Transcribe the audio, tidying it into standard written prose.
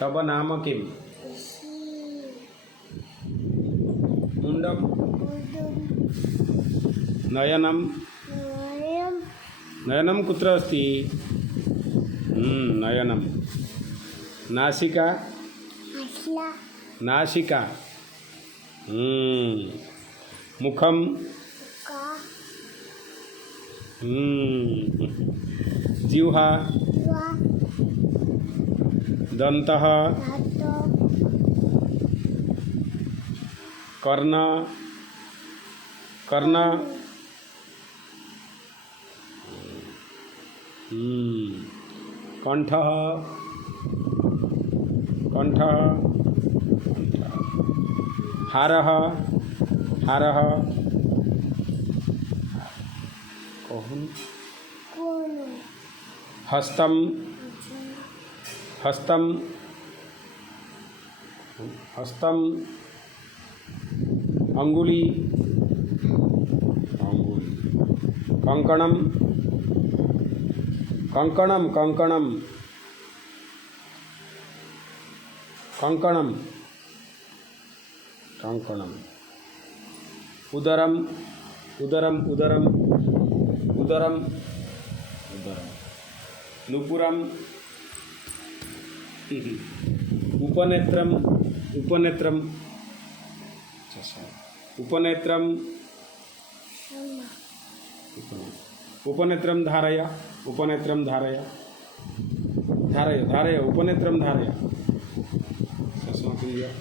तव नाम किम्? मुण्डं नयनं नयनं कुत्र अस्ति? नयनं नासिका नासिका मुखं जिह्वा दन्तः कर्ण कर्ण कंठः कंठः हारः हारः हस्तं हस्तं हस्तं अंगुली अंगुली कंकणं कंकणं कंकणं कंकणं कंकणं उदरम उदरम उदरम उदरम उदरम नुपुरम उपनेत्रम उपनेत्रम उपनेत्रम उपनेत्रम धारय उपनेत्रम धारय धारय धारय उपनेत्रम धारय श्वासोत्तेजन